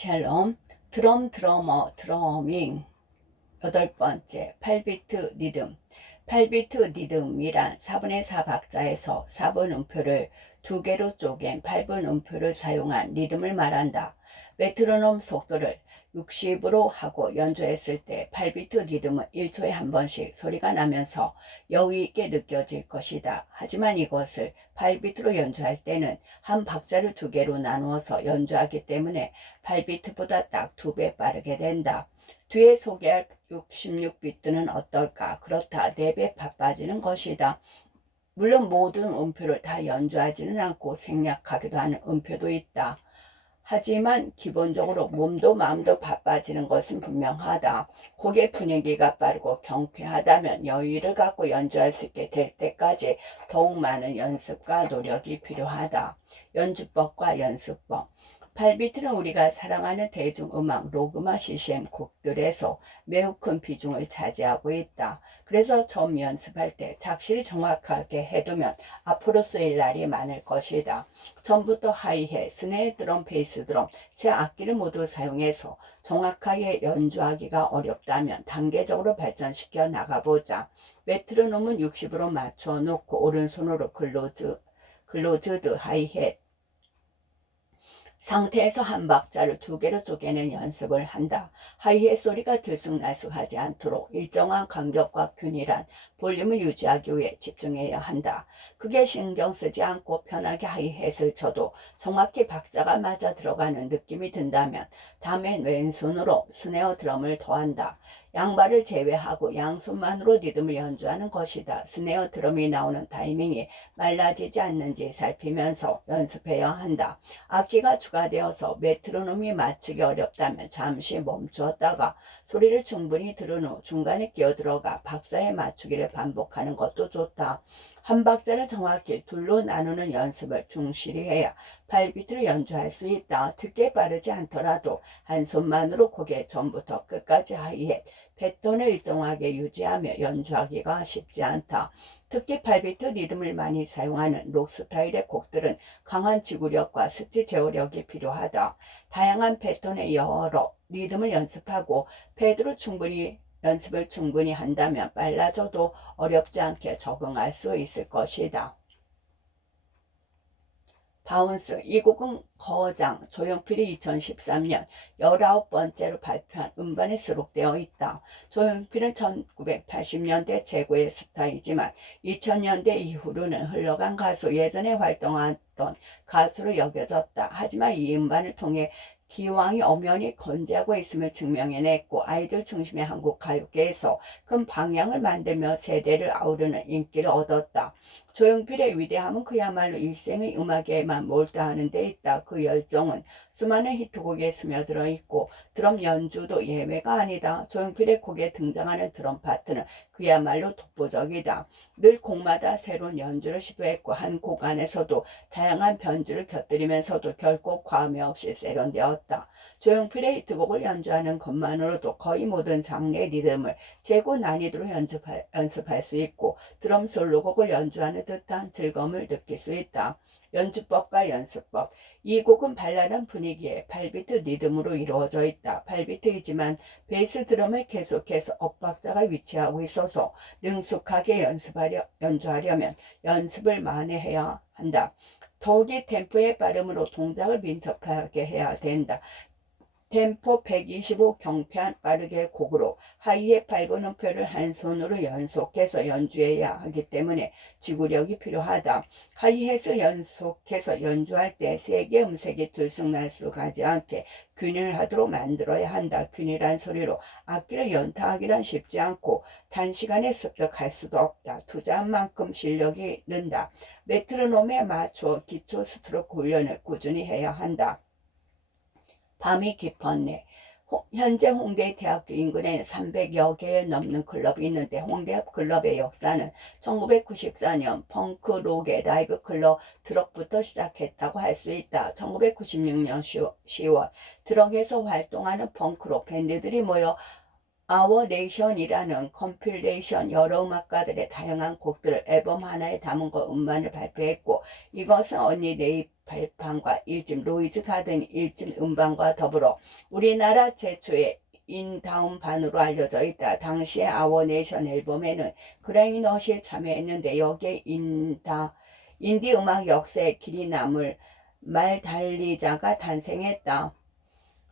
샬롬, 드러머, 드러밍. 8번째, 8비트 리듬. 8비트 리듬이란 4분의 4 박자에서 4분 음표를 2개로 쪼갠 8분 음표를 사용한 리듬을 말한다. 메트로놈 속도를 60으로 하고 연주했을 때 8비트 리듬은 1초에 한 번씩 소리가 나면서 여유 있게 느껴질 것이다. 하지만 이것을 8비트로 연주할 때는 한 박자를 2개로 나누어서 연주하기 때문에 8비트보다 딱 2배 빠르게 된다. 뒤에 소개할 66비트는 어떨까? 그렇다. 4배 바빠지는 것이다. 물론 모든 음표를 다 연주하지는 않고 생략하기도 하는 음표도 있다. 하지만 기본적으로 몸도 마음도 바빠지는 것은 분명하다. 곡의 분위기가 빠르고 경쾌하다면 여유를 갖고 연주할 수 있게 될 때까지 더욱 많은 연습과 노력이 필요하다. 연주법과 연습법. 8비트는 우리가 사랑하는 대중음악, 록음악 CCM 곡들에서 매우 큰 비중을 차지하고 있다. 그래서 좀 연습할 때 착실히 정확하게 해두면 앞으로 쓰일 날이 많을 것이다. 처음부터 하이햇, 스네어 드럼, 베이스 드럼, 세 악기를 모두 사용해서 정확하게 연주하기가 어렵다면 단계적으로 발전시켜 나가보자. 메트로놈은 60으로 맞춰 놓고 오른손으로 클로즈드 하이햇 상태에서 한 박자를 2개로 쪼개는 연습을 한다. 하이햇 소리가 들쑥날쑥하지 않도록 일정한 간격과 균일한 볼륨을 유지하기 위해 집중해야 한다. 크게 신경 쓰지 않고 편하게 하이햇을 쳐도 정확히 박자가 맞아 들어가는 느낌이 든다면 다음엔 왼손으로 스네어 드럼을 더한다. 양발을 제외하고 양손만으로 리듬을 연주하는 것이다. 스네어 드럼이 나오는 타이밍이 말라지지 않는지 살피면서 연습해야 한다. 악기가 추가되어서 메트로놈이 맞추기 어렵다면 잠시 멈추었다가 소리를 충분히 들은 후 중간에 끼어들어가 박자에 맞추기를 반복하는 것도 좋다. 한 박자를 정확히 둘로 나누는 연습을 충실히 해야 8비트를 연주할 수 있다. 듣기에 빠르지 않더라도 한 손만으로 곡의 전부터 끝까지 하이햇 패턴을 일정하게 유지하며 연주하기가 쉽지 않다. 특히 8비트 리듬을 많이 사용하는 록 스타일의 곡들은 강한 지구력과 스티 제어력이 필요하다. 다양한 패턴의 여러 리듬을 연습하고 패드로 연습을 충분히 한다면 빨라져도 어렵지 않게 적응할 수 있을 것이다. 바운스. 이 곡은 거장 조용필이 2013년 19번째로 발표한 음반에 수록되어 있다. 조용필은 1980년대 최고의 스타이지만 2000년대 이후로는 흘러간 가수, 예전에 활동했던 가수로 여겨졌다. 하지만 이 음반을 통해 기왕이 엄연히 건재하고 있음을 증명해냈고 아이돌 중심의 한국 가요계에서 큰 방향을 만들며 세대를 아우르는 인기를 얻었다. 조용필의 위대함은 그야말로 일생의 음악에만 몰두하는 데 있다. 그 열정은 수많은 히트곡에 스며들어 있고 드럼 연주도 예외가 아니다. 조용필의 곡에 등장하는 드럼 파트는 그야말로 독보적이다. 늘 곡마다 새로운 연주를 시도했고 한 곡 안에서도 다양한 변주를 곁들이면서도 결코 과음이 없이 세련되었다. 조용필의 히트곡을 연주하는 것만으로도 거의 모든 장르의 리듬을 최고 난이도로 연습할 수 있고 드럼 솔로곡을 연주하는 듯한 즐거움을 느낄 수 있다. 연주법과 연습법. 이 곡은 발랄한 분위기에 8비트 리듬으로 이루어져 있다. 8비트이지만 베이스 드럼에 계속해서 엇박자가 위치하고 있어서 능숙하게 연주하려면 연습을 많이 해야 한다. 더욱이 템포의 빠름으로 동작을 민첩하게 해야 된다. 템포 125 경쾌한 빠르게 곡으로 하이햇 8분 음표를 한 손으로 연속해서 연주해야 하기 때문에 지구력이 필요하다. 하이햇을 연속해서 연주할 때 세 개의 음색이 들쑥날쑥하지 않게 균일하도록 만들어야 한다. 균일한 소리로 악기를 연타하기란 쉽지 않고 단시간에 습득할 수도 없다. 투자한 만큼 실력이 는다. 메트로놈에 맞춰 기초 스트로크 훈련을 꾸준히 해야 한다. 밤이 깊었네. 현재 홍대 대학교 인근에는 300여 개 넘는 클럽이 있는데 홍대 클럽의 역사는 1994년 펑크 록의 라이브 클럽 드럭부터 시작했다고 할 수 있다. 1996년 10월 드럭에서 활동하는 펑크록 밴드들이 모여 아워 네이션이라는 컴필레이션 여러 음악가들의 다양한 곡들을 앨범 하나에 담은 음반을 발표했고 이것은 언니 발판과 1집 로이즈 가든 1집 음반과 더불어 우리나라 최초의 인다운반으로 알려져 있다. 당시의 아워 네이션 앨범에는 그라미넛이 참여했는데 여기에 인디 음악 역사의 길이 남을 말 달리자가 탄생했다.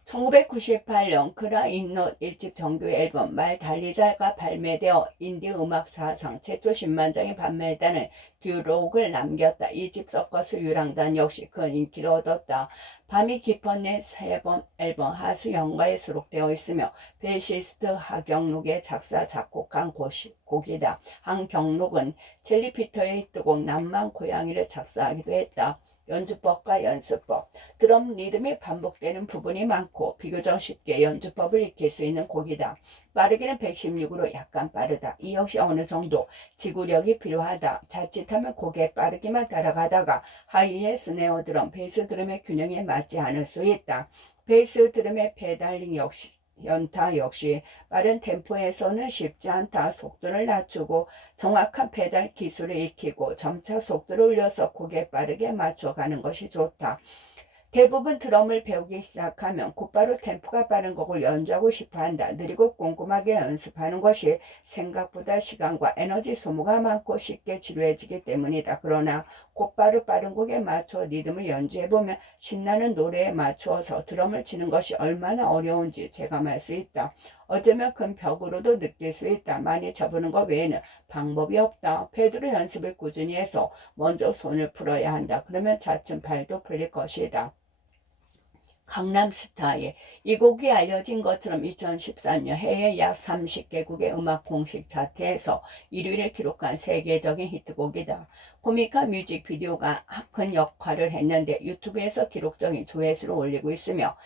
1998년 그라인넛 1집 정규 앨범 말 달리자가 발매되어 인디 음악 사상 최초 10만 장이 판매했다는 기록을 남겼다. 이 집 서커스 유랑단 역시 큰 인기를 얻었다. 밤이 깊었네 세 번 앨범 하수 연가에 수록되어 있으며 베이시스트 하경록의 작사 작곡한 곡이다. 한경록은 젤리 피터의 히트곡 남만 고양이를 작사하기도 했다. 연주법과 연습법, 드럼 리듬이 반복되는 부분이 많고 비교적 쉽게 연주법을 익힐 수 있는 곡이다. 빠르기는 116으로 약간 빠르다. 이 역시 어느 정도 지구력이 필요하다. 자칫하면 곡의 빠르기만 따라가다가 하이의 스네어 드럼, 베이스 드럼의 균형에 맞지 않을 수 있다. 베이스 드럼의 페달링 역시 연타 역시 빠른 템포에서는 쉽지 않다. 속도를 낮추고 정확한 페달 기술을 익히고 점차 속도를 올려서 곡에 빠르게 맞춰가는 것이 좋다. 대부분 드럼을 배우기 시작하면 곧바로 템포가 빠른 곡을 연주하고 싶어한다. 느리고 꼼꼼하게 연습하는 것이 생각보다 시간과 에너지 소모가 많고 쉽게 지루해지기 때문이다. 그러나 곧바로 빠른 곡에 맞춰 리듬을 연주해보면 신나는 노래에 맞추어서 드럼을 치는 것이 얼마나 어려운지 체감할 수 있다. 어쩌면 큰 벽으로도 느낄 수 있다. 많이 쳐보는 것 외에는 방법이 없다. 패드로 연습을 꾸준히 해서 먼저 손을 풀어야 한다. 그러면 차츰 발도 풀릴 것이다. 강남스타일. 이 곡이 알려진 것처럼 2013년 해외 약 30개국의 음악 공식 차트에서 1위를 기록한 세계적인 히트곡이다. 코미카 뮤직비디오가 큰 역할을 했는데 유튜브에서 기록적인 조회수를 올리고 있으며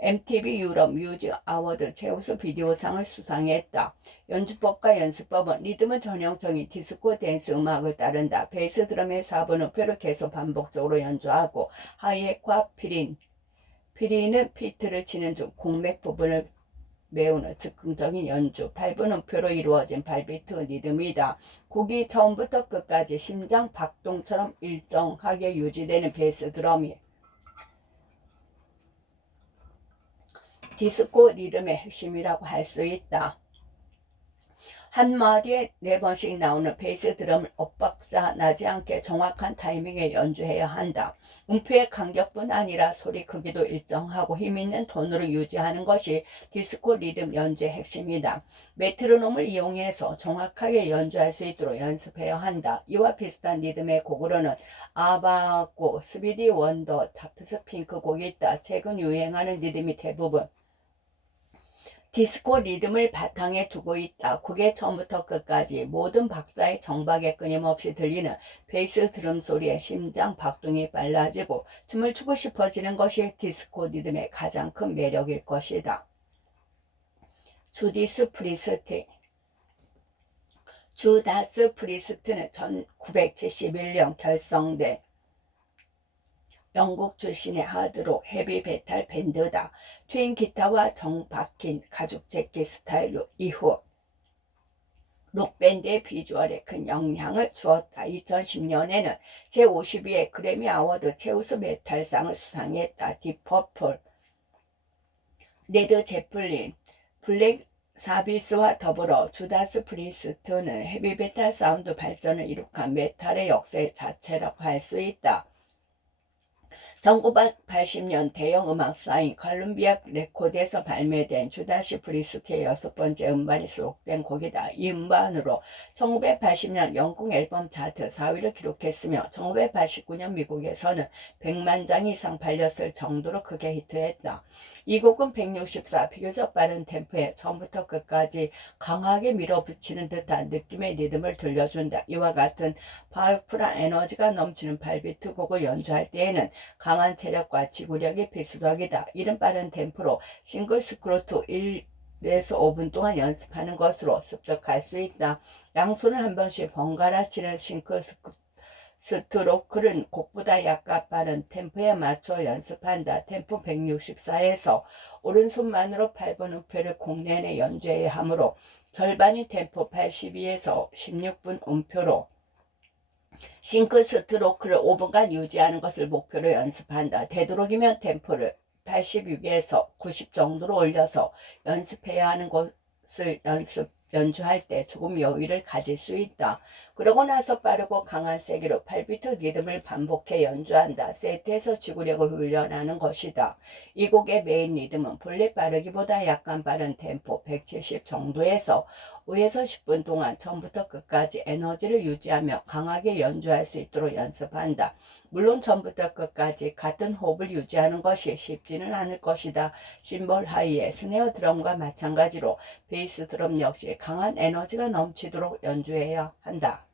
MTV 유럽 뮤직 아워드 최우수 비디오상을 수상했다. 연주법과 연습법은 리듬은 전형적인 디스코 댄스 음악을 따른다. 베이스 드럼의 4분 음표를 계속 반복적으로 연주하고 하이햇과 피리는 피트를 치는 중 공맥 부분을 메우는 즉흥적인 연주, 8분 음표로 이루어진 발비트 리듬이다. 곡이 처음부터 끝까지 심장 박동처럼 일정하게 유지되는 베이스 드럼이 디스코 리듬의 핵심이라고 할 수 있다. 한 마디에 4번씩 나오는 베이스 드럼을 엇박자 나지 않게 정확한 타이밍에 연주해야 한다. 음표의 간격뿐 아니라 소리 크기도 일정하고 힘있는 톤으로 유지하는 것이 디스코 리듬 연주의 핵심이다. 메트로놈을 이용해서 정확하게 연주할 수 있도록 연습해야 한다. 이와 비슷한 리듬의 곡으로는 아바고, 스피디 원더, 다프스 핑크 곡이 있다. 최근 유행하는 리듬이 대부분 디스코 리듬을 바탕에 두고 있다. 곡의 처음부터 끝까지 모든 박자의 정박에 끊임없이 들리는 베이스 드럼 소리에 심장 박동이 빨라지고 춤을 추고 싶어지는 것이 디스코 리듬의 가장 큰 매력일 것이다. 주다스 프리스트는 1971년 결성된 영국 출신의 하드록 헤비 메탈 밴드다. 트윈 기타와 정박힌 가죽 재킷 스타일로 이후 록밴드의 비주얼에 큰 영향을 주었다. 2010년에는 제52회 그래미 아워드 최우수 메탈상을 수상했다. 딥퍼플, 레드 제플린, 블랙 사비스와 더불어 주다스 프리스트는 헤비메탈 사운드 발전을 이룩한 메탈의 역사의 자체라고 할 수 있다. 1980년 대형 음악사인 컬룸비아 레코드에서 발매된 주다스 프리스트의 6번째 음반이 수록된 곡이다. 이 음반으로 1980년 영국 앨범 차트 4위를 기록했으며 1989년 미국에서는 100만 장 이상 팔렸을 정도로 크게 히트했다. 이 곡은 164 비교적 빠른 템포에 처음부터 끝까지 강하게 밀어붙이는 듯한 느낌의 리듬을 들려준다. 이와 같은 파워풀한 에너지가 넘치는 발비트 곡을 연주할 때에는 강한 체력과 지구력이 필수적이다. 이른 빠른 템포로 싱글 스크로트 1에서 5분 동안 연습하는 것으로 습득할 수 있다. 양손을 한 번씩 번갈아 치는 싱글 스트로크는 곡보다 약간 빠른 템포에 맞춰 연습한다. 템포 164에서 오른손만으로 8번 음표를 곡 내내 연주해야 하므로 절반이 템포 82에서 16분 음표로 싱크 스트로크를 5분간 유지하는 것을 목표로 연습한다. 되도록이면 템포를 86에서 90 정도로 올려서 연습해야 하는 것을 연주할 때 조금 여유를 가질 수 있다. 그러고 나서 빠르고 강한 세기로 8비트 리듬을 반복해 연주한다. 세트에서 지구력을 훈련하는 것이다. 이 곡의 메인 리듬은 본래 빠르기보다 약간 빠른 템포 170 정도에서 5에서 10분 동안 처음부터 끝까지 에너지를 유지하며 강하게 연주할 수 있도록 연습한다. 물론 처음부터 끝까지 같은 호흡을 유지하는 것이 쉽지는 않을 것이다. 심볼 하이의 스네어 드럼과 마찬가지로 베이스 드럼 역시 강한 에너지가 넘치도록 연주해야 한다.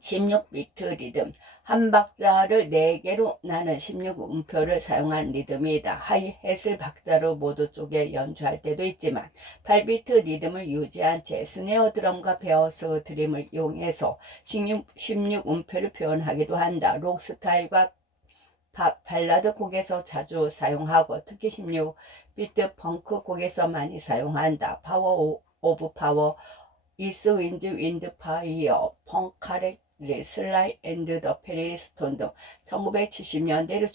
16비트 리듬, 한 박자를 4개로 나눈 16음표를 사용한 리듬이다. 하이햇을 박자로 모두 쪼개 연주할 때도 있지만 8비트 리듬을 유지한 채 스네어 드럼과 베어스 드림을 이용해서 16음표를 표현하기도 한다. 록 스타일과 발라드 곡에서 자주 사용하고 특히 16비트 펑크 곡에서 많이 사용한다. 파워 오브 파워, 이스 윈즈 윈드 파이어, 펑카렉 슬라이 앤드 더 페리스톤 등 1970년대를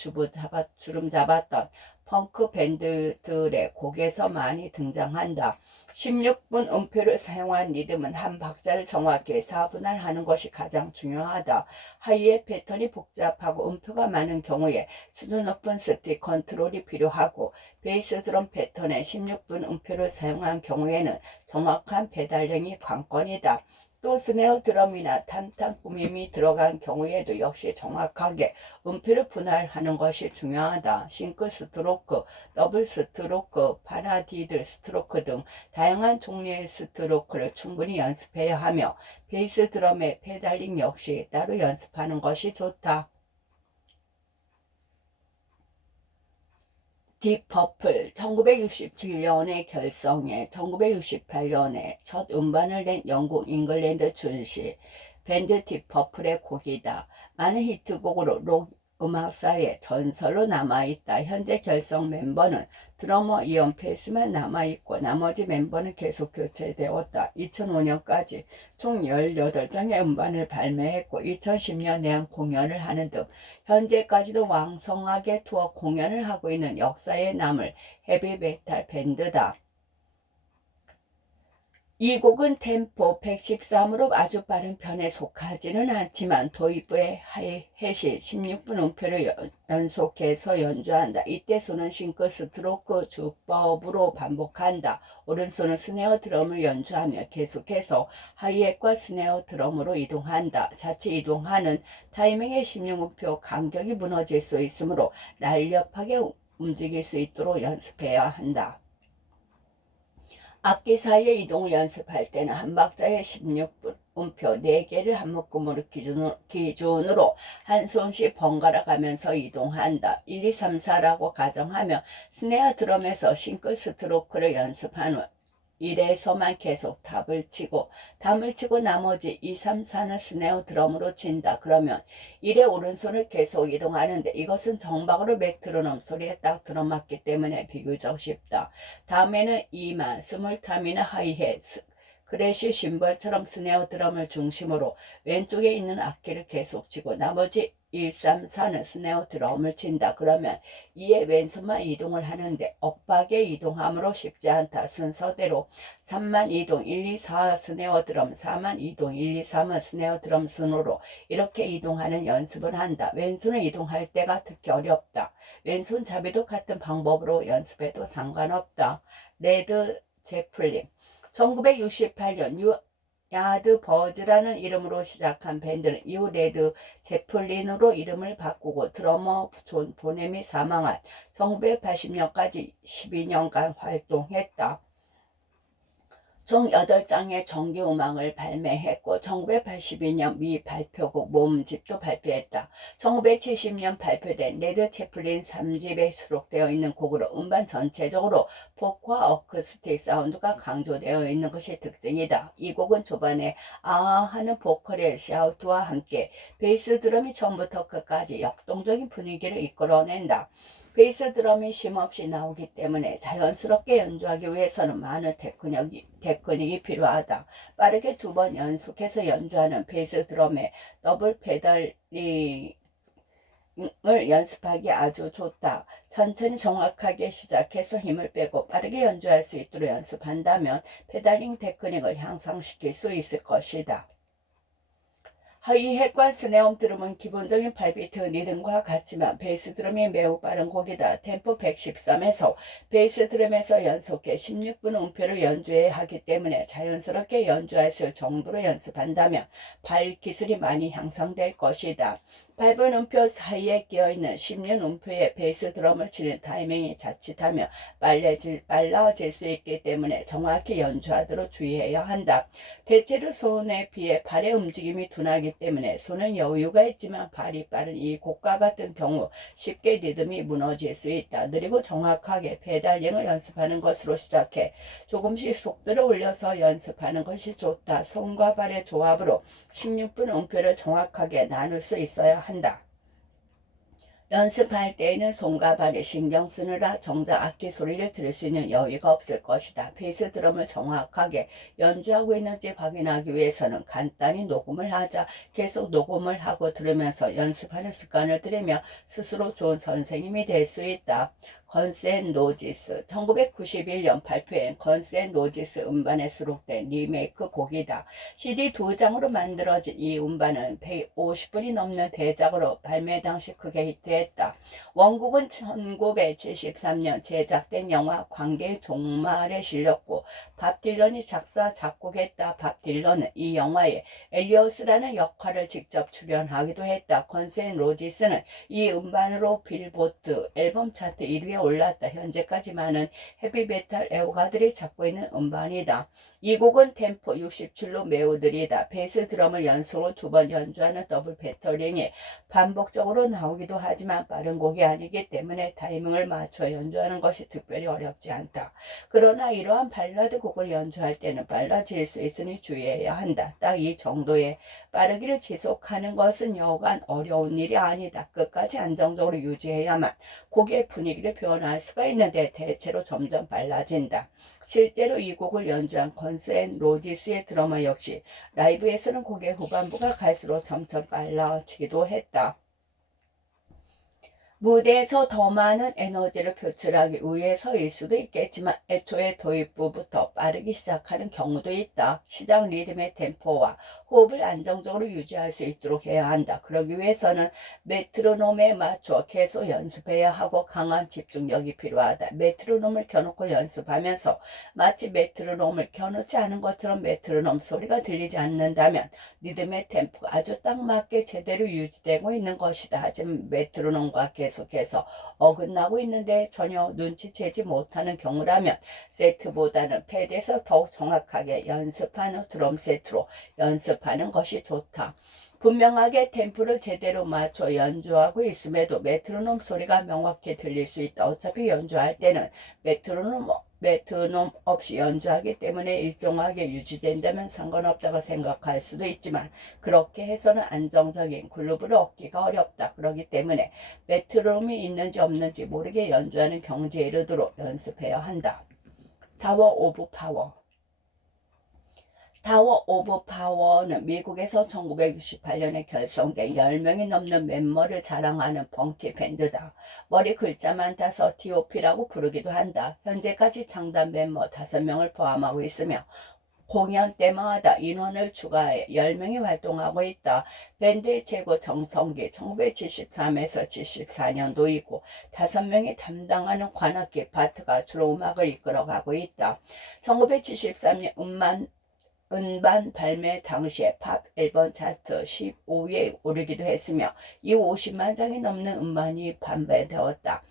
주름 잡았던 펑크 밴드들의 곡에서 많이 등장한다. 16분 음표를 사용한 리듬은 한 박자를 정확히 4분할 하는 것이 가장 중요하다. 하이의 패턴이 복잡하고 음표가 많은 경우에 수준 높은 스틱 컨트롤이 필요하고 베이스 드럼 패턴의 16분 음표를 사용한 경우에는 정확한 페달링이 관건이다. 또 스네어 드럼이나 탄탄 꾸밈이 들어간 경우에도 역시 정확하게 음표를 분할하는 것이 중요하다. 싱크 스트로크, 더블 스트로크, 파라디드 스트로크 등 다양한 종류의 스트로크를 충분히 연습해야 하며 베이스 드럼의 페달링 역시 따로 연습하는 것이 좋다. 딥퍼플 1967년에 결성해 1968년에 첫 음반을 낸 영국 잉글랜드 출시 밴드 딥퍼플의 곡이다. 많은 히트곡으로 록 음악사의 전설로 남아있다. 현재 결성 멤버는 드러머 이언 페이스만 남아있고 나머지 멤버는 계속 교체되었다. 2005년까지 총 18장의 음반을 발매했고 2010년 내한 공연을 하는 등 현재까지도 왕성하게 투어 공연을 하고 있는 역사에 남을 헤비메탈 밴드다. 이 곡은 템포 113으로 아주 빠른 편에 속하지는 않지만 도입부의 하이햇이 16분 음표를 연속해서 연주한다. 이때 손은 싱크 스트로크 주법으로 반복한다. 오른손은 스네어 드럼을 연주하며 계속해서 하이햇과 스네어 드럼으로 이동한다. 자칫 이동하는 타이밍에 16음표 간격이 무너질 수 있으므로 날렵하게 움직일 수 있도록 연습해야 한다. 악기 사이의 이동을 연습할 때는 한 박자에 16분 음표 4개를 한 묶음으로 기준으로 한 손씩 번갈아 가면서 이동한다. 1, 2, 3, 4라고 가정하며 스네어 드럼에서 싱글 스트로크를 연습한 후 1에서만 계속 담을 치고 나머지 2, 3, 4는 스네어 드럼으로 친다. 그러면 1의 오른손을 계속 이동하는데 이것은 정박으로 메트로놈 소리에 딱 들어맞기 때문에 비교적 쉽다. 다음에는 2만 스몰타미나 하이햇 크래쉬 심벌처럼 스네어 드럼을 중심으로 왼쪽에 있는 악기를 계속 치고 나머지 1, 3, 4는 스네어 드럼을 친다. 그러면 2의 왼손만 이동을 하는데 엇박에 이동함으로 쉽지 않다. 순서대로 3만 이동 1, 2, 4 스네어 드럼 4만 이동 1, 2, 3은 스네어 드럼 순으로 이렇게 이동하는 연습을 한다. 왼손을 이동할 때가 특히 어렵다. 왼손 잡이도 같은 방법으로 연습해도 상관없다. 레드 제플린 1968년 야드 버즈라는 이름으로 시작한 밴드는 이후 레드 제플린으로 이름을 바꾸고 드러머 존 보넴이 사망한 1980년까지 12년간 활동했다. 총 8장의 정규 음악을 발매했고 1982년 미 발표곡 몸집도 발표했다. 1970년 발표된 레드 제플린 3집에 수록되어 있는 곡으로 음반 전체적으로 포크와 어쿠스틱 사운드가 강조되어 있는 것이 특징이다. 이 곡은 초반에 아아 하는 보컬의 샤우트와 함께 베이스 드럼이 처음부터 끝까지 역동적인 분위기를 이끌어낸다. 베이스 드럼이 쉼없이 나오기 때문에 자연스럽게 연주하기 위해서는 많은 테크닉이 필요하다. 빠르게 2번 연속해서 연주하는 베이스 드럼의 더블 페달링을 연습하기 아주 좋다. 천천히 정확하게 시작해서 힘을 빼고 빠르게 연주할 수 있도록 연습한다면 페달링 테크닉을 향상시킬 수 있을 것이다. 하이햇과 스네엄 드럼은 기본적인 8비트 리듬과 같지만 베이스 드럼이 매우 빠른 곡이다. 템포 113에서 베이스 드럼에서 연속해 16분 음표를 연주해야 하기 때문에 자연스럽게 연주할 수 있을 정도로 연습한다면 발 기술이 많이 향상될 것이다. 밟은 음표 사이에 끼어있는 16 음표의 베이스 드럼을 치는 타이밍이 자칫하면 빨라질 수 있기 때문에 정확히 연주하도록 주의해야 한다. 대체로 손에 비해 발의 움직임이 둔하기 때문에 손은 여유가 있지만 발이 빠른 이 곡과 같은 경우 쉽게 리듬이 무너질 수 있다. 느리고 정확하게 페달링을 연습하는 것으로 시작해 조금씩 속도를 올려서 연습하는 것이 좋다. 손과 발의 조합으로 16분 음표를 정확하게 나눌 수 있어야 한다. 연습할 때에는 손과 발에 신경 쓰느라 정작 악기 소리를 들을 수 있는 여유가 없을 것이다. 베이스 드럼을 정확하게 연주하고 있는지 확인하기 위해서는 간단히 녹음을 하자. 계속 녹음을 하고 들으면서 연습하는 습관을 들이며 스스로 좋은 선생님이 될 수 있다. 건스 앤 로지스 1991년 발표한 건스 앤 로지스 음반에 수록된 리메이크 곡이다. CD 2장으로 만들어진 이 음반은 150분이 넘는 대작으로 발매 당시 크게 히트했다. 원곡은 1973년 제작된 영화 관객의 종말에 실렸고 밥 딜런이 작사 작곡했다. 밥 딜런은 이 영화에 엘리어스라는 역할을 직접 출연하기도 했다. 건스 앤 로지스는 이 음반으로 빌보드 앨범 차트 1위에 올랐다. 현재까지 많은 헤비메탈 애호가들이 찾고 있는 음반이다. 이 곡은 템포 67로 매우 느리다. 베이스 드럼을 연속으로 2번 연주하는 더블 배터링이 반복적으로 나오기도 하지만 빠른 곡이 아니기 때문에 타이밍을 맞춰 연주하는 것이 특별히 어렵지 않다. 그러나 이러한 발라드 곡을 연주할 때는 빨라질 수 있으니 주의해야 한다. 딱 이 정도의 빠르기를 지속하는 것은 여간 어려운 일이 아니다. 끝까지 안정적으로 유지해야만 곡의 분위기를 표현할 수가 있는데 대체로 점점 빨라진다. 실제로 이 곡을 연주한 건스 앤 로지스의 드러머 역시 라이브에서는 곡의 후반부가 갈수록 점점 빨라지기도 했다. 무대에서 더 많은 에너지를 표출하기 위해서일 수도 있겠지만 애초에 도입부부터 빠르게 시작하는 경우도 있다. 시작 리듬의 템포와 호흡을 안정적으로 유지할 수 있도록 해야 한다. 그러기 위해서는 메트로놈에 맞춰 계속 연습해야 하고 강한 집중력이 필요하다. 메트로놈을 켜놓고 연습하면서 마치 메트로놈을 켜놓지 않은 것처럼 메트로놈 소리가 들리지 않는다면 리듬의 템포가 아주 딱 맞게 제대로 유지되고 있는 것이다. 하지만 메트로놈과 계속해서 어긋나고 있는데 전혀 눈치채지 못하는 경우라면 세트보다는 패드에서 더욱 정확하게 연습하는 드럼 세트로 연습하는 것이 좋다. 분명하게 템포를 제대로 맞춰 연주하고 있음에도 메트로놈 소리가 명확히 들릴 수 있다. 어차피 연주할 때는 메트로놈 없이 연주하기 때문에 일정하게 유지된다면 상관없다고 생각할 수도 있지만 그렇게 해서는 안정적인 그루브를 얻기가 어렵다. 그렇기 때문에 메트로놈이 있는지 없는지 모르게 연주하는 경지에 이르도록 연습해야 한다. 타워 오브 파워 타워 오브 파워는 미국에서 1968년에 결성된 10명이 넘는 멤버를 자랑하는 펑키 밴드다. 머리 글자만 따서 T.O.P라고 부르기도 한다. 현재까지 창단 멤버 5명을 포함하고 있으며 공연 때마다 인원을 추가해 10명이 활동하고 있다. 밴드의 최고 정성기 1973에서 74년도이고 5명이 담당하는 관악기 파트가 주로 음악을 이끌어가고 있다. 1973년 음반 발매 당시에 팝 앨범 차트 15위에 오르기도 했으며 이후 50만 장이 넘는 음반이 판매되었다.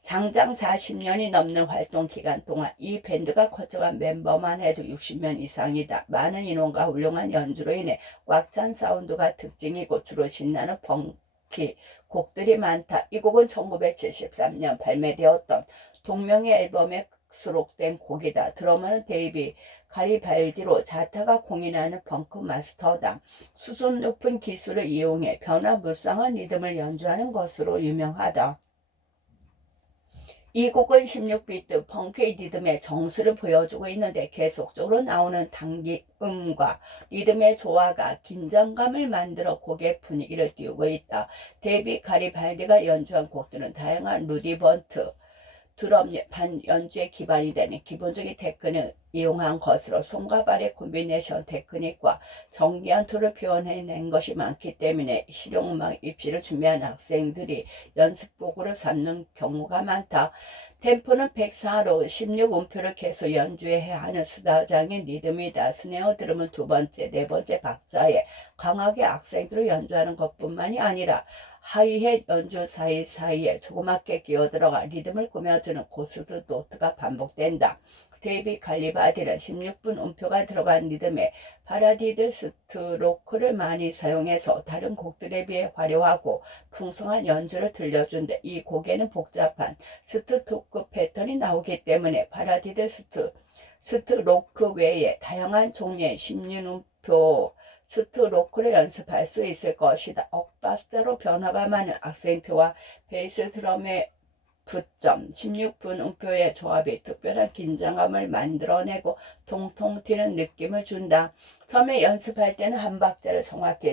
장장 40년이 넘는 활동 기간 동안 이 밴드가 거쳐간 멤버만 해도 60명 이상이다. 많은 인원과 훌륭한 연주로 인해 꽉 찬 사운드가 특징이고 주로 신나는 펑키 곡들이 많다. 이 곡은 1973년 발매되었던 동명의 앨범에 수록된 곡이다. 드러머는 데이비 가리발디로 자타가 공인하는 펑크 마스터다. 수준 높은 기술을 이용해 변화무쌍한 리듬을 연주하는 것으로 유명하다. 이 곡은 16비트 펑키 리듬의 정수를 보여주고 있는데 계속적으로 나오는 당기음과 리듬의 조화가 긴장감을 만들어 곡의 분위기를 띄우고 있다. 데이비 가리발디가 연주한 곡들은 다양한 루디 번트, 드럼 반 연주에 기반이 되는 기본적인 테크닉을 이용한 것으로 손과 발의 콤비네이션 테크닉과 정교한 툴을 표현해낸 것이 많기 때문에 실용음악 입시를 준비한 학생들이 연습곡으로 삼는 경우가 많다. 템포는 104로 16음표를 계속 연주해야 하는 수다장의 리듬이다. 스네어 드럼은 두 번째, 네 번째 박자에 강하게 악센트로 연주하는 것뿐만이 아니라 하이햇 연주 사이사이에 조그맣게 끼어들어가 리듬을 꾸며주는 고스트 노트가 반복된다. 데이비 갈리바디는 16분 음표가 들어간 리듬에 파라디드 스트로크를 많이 사용해서 다른 곡들에 비해 화려하고 풍성한 연주를 들려준데 이 곡에는 복잡한 스트로크 패턴이 나오기 때문에 파라디드 스트로크 외에 다양한 종류의 16음표 스트로크를 연습할 수 있을 것이다. 억박자로 변화가 많은 악센트와 베이스 드럼의 부점, 16분 음표의 조합이 특별한 긴장감을 만들어내고 통통 튀는 느낌을 준다. 처음에 연습할 때는 한 박자를 정확히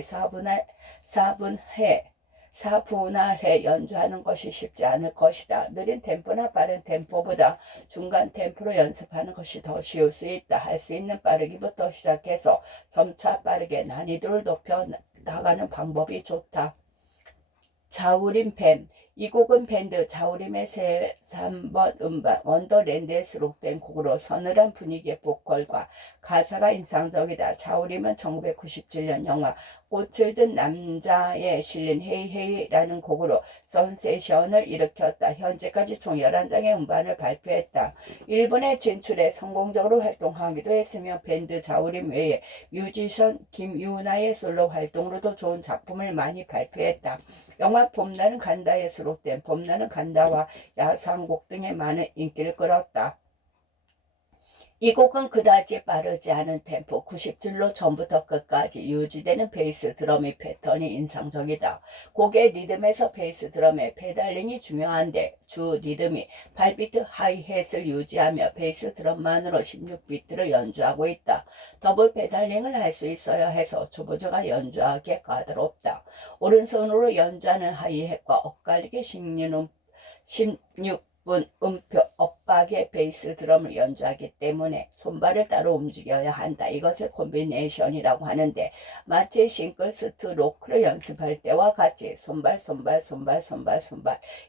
4분할해 연주하는 것이 쉽지 않을 것이다. 느린 템포나 빠른 템포보다 중간 템포로 연습하는 것이 더 쉬울 수 있다. 할 수 있는 빠르기부터 시작해서 점차 빠르게 난이도를 높여 나가는 방법이 좋다. 자우림 뱀. 이 곡은 밴드 자우림의 새 3번 음반 원더랜드에 수록된 곡으로 서늘한 분위기의 보컬과 가사가 인상적이다. 자우림은 1997년 영화 꽃을 든 남자에 실린 헤이헤이라는 곡으로 센세이션을 일으켰다. 현재까지 총 11장의 음반을 발표했다. 일본에 진출해 성공적으로 활동하기도 했으며 밴드 자우림 외에 뮤지션 김유나의 솔로 활동으로도 좋은 작품을 많이 발표했다. 영화 봄날은 간다에 수록된 봄날은 간다와 야상곡 등의 많은 인기를 끌었다. 이 곡은 그다지 빠르지 않은 템포 90줄로 전부터 끝까지 유지되는 베이스 드럼의 패턴이 인상적이다. 곡의 리듬에서 베이스 드럼의 페달링이 중요한데 주 리듬이 8비트 하이햇을 유지하며 베이스 드럼만으로 16비트를 연주하고 있다. 더블 페달링을 할 수 있어야 해서 초보자가 연주하기에 까다롭다. 오른손으로 연주하는 하이햇과 엇갈리게 16분 음표 엇박의 베이스 드럼을 연주하기 때문에 손발을 따로 움직여야 한다. 이것을 콤비네이션이라고 하는데 마치 싱글 스트로크를 연습할 때와 같이 손발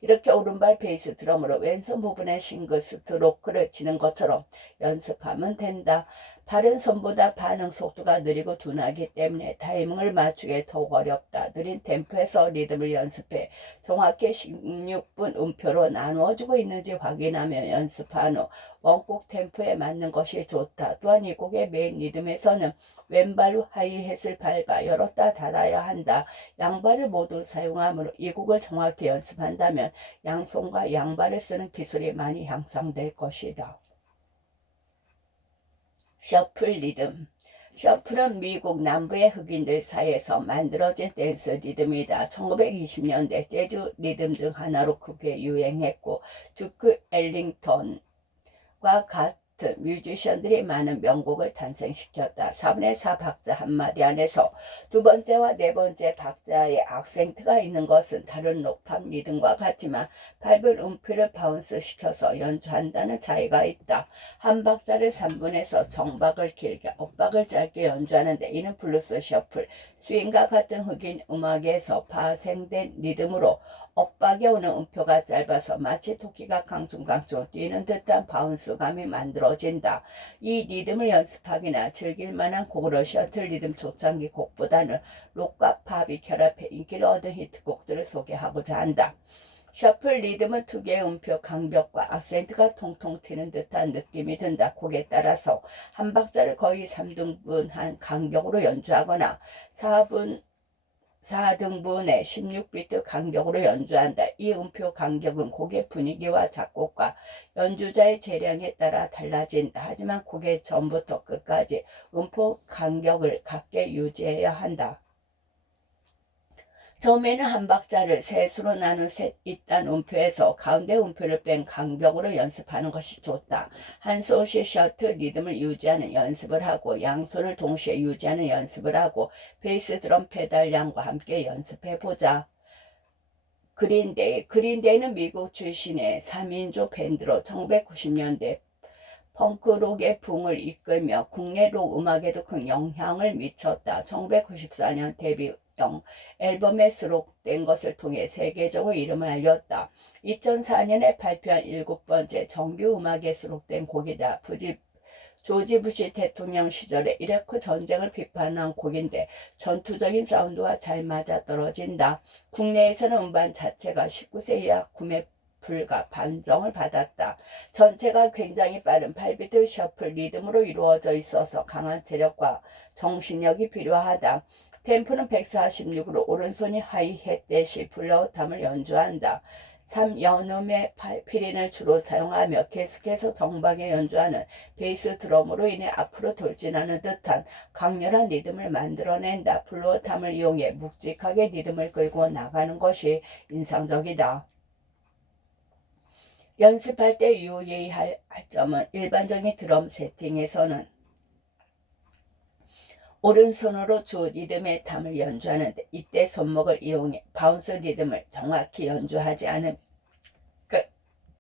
이렇게 오른발 베이스 드럼으로 왼손 부분에 싱글 스트로크를 치는 것처럼 연습하면 된다. 다른 손보다 반응 속도가 느리고 둔하기 때문에 타이밍을 맞추기 더욱 어렵다. 느린 템포에서 리듬을 연습해 정확히 16분 음표로 나누어지고 있는지 확인하며 연습한 후 원곡 템포에 맞는 것이 좋다. 또한 이 곡의 메인 리듬에서는 왼발로 하이햇을 밟아 열었다 닫아야 한다. 양발을 모두 사용하므로 이 곡을 정확히 연습한다면 양손과 양발을 쓰는 기술이 많이 향상될 것이다. 셔플 리듬. 셔플은 미국 남부의 흑인들 사이에서 만들어진 댄스 리듬이다. 1920년대 재즈 리듬 중 하나로 크게 유행했고 듀크 엘링턴과 같은 뮤지션들이 많은 명곡을 탄생시켰다. 4분의 4 박자 한마디 안에서 두 번째와 네 번째 박자에 악센트가 있는 것은 다른 록팝 리듬과 같지만 밟은 음표를 바운스 시켜서 연주한다는 차이가 있다. 한 박자를 3분에서 정박을 길게 엇박을 짧게 연주하는데 이는 블루스 셔플, 스윙과 같은 흑인 음악에서 파생된 리듬으로 엇박에 오는 음표가 짧아서 마치 토끼가 강중강중 뛰는 듯한 바운스감이 만들어진다. 이 리듬을 연습하기나 즐길 만한 곡으로 셔틀 리듬 초창기 곡보다는 록과 팝이 결합해 인기를 얻은 히트곡들을 소개하고자 한다. 셔플 리듬은 두 개의 음표 간격과 악센트가 통통 튀는 듯한 느낌이 든다. 곡에 따라서 한 박자를 거의 3등분한 간격으로 연주하거나 4등분의 16비트 간격으로 연주한다. 이 음표 간격은 곡의 분위기와 작곡과 연주자의 재량에 따라 달라진다. 하지만 곡의 전부터 끝까지 음표 간격을 같게 유지해야 한다. 처음에는 한 박자를 셋으로 나눈 셋 이딴 음표에서 가운데 음표를 뺀 간격으로 연습하는 것이 좋다. 한 손씩 셔트 리듬을 유지하는 연습을 하고 양손을 동시에 유지하는 연습을 하고 베이스 드럼 페달량과 함께 연습해보자. 그린데이는 미국 출신의 3인조 밴드로 1990년대 펑크록의 붕을 이끌며 국내 록 음악에도 큰 영향을 미쳤다. 1994년 데뷔형 앨범에 수록된 것을 통해 세계적으로 이름을 알렸다. 2004년에 발표한 7번째 정규 음악에 수록된 곡이다. 조지 부시 대통령 시절에 이라크 전쟁을 비판한 곡인데 전투적인 사운드와 잘 맞아떨어진다. 국내에서는 음반 자체가 19세 이하 구매 불가 판정을 받았다. 전체가 굉장히 빠른 8비트 셔플 리듬으로 이루어져 있어서 강한 체력과 정신력이 필요하다. 템포는 146으로 오른손이 하이햇 대시 플라우탐을 연주한다. 3연음의 피린을 주로 사용하며 계속해서 정방에 연주하는 베이스 드럼으로 인해 앞으로 돌진하는 듯한 강렬한 리듬을 만들어낸다. 플로어탐을 이용해 묵직하게 리듬을 끌고 나가는 것이 인상적이다. 연습할 때 유의할 점은 일반적인 드럼 세팅에서는 오른손으로 주 리듬의 탐을 연주하는데 이때 손목을 이용해 바운스 리듬을 정확히 연주하지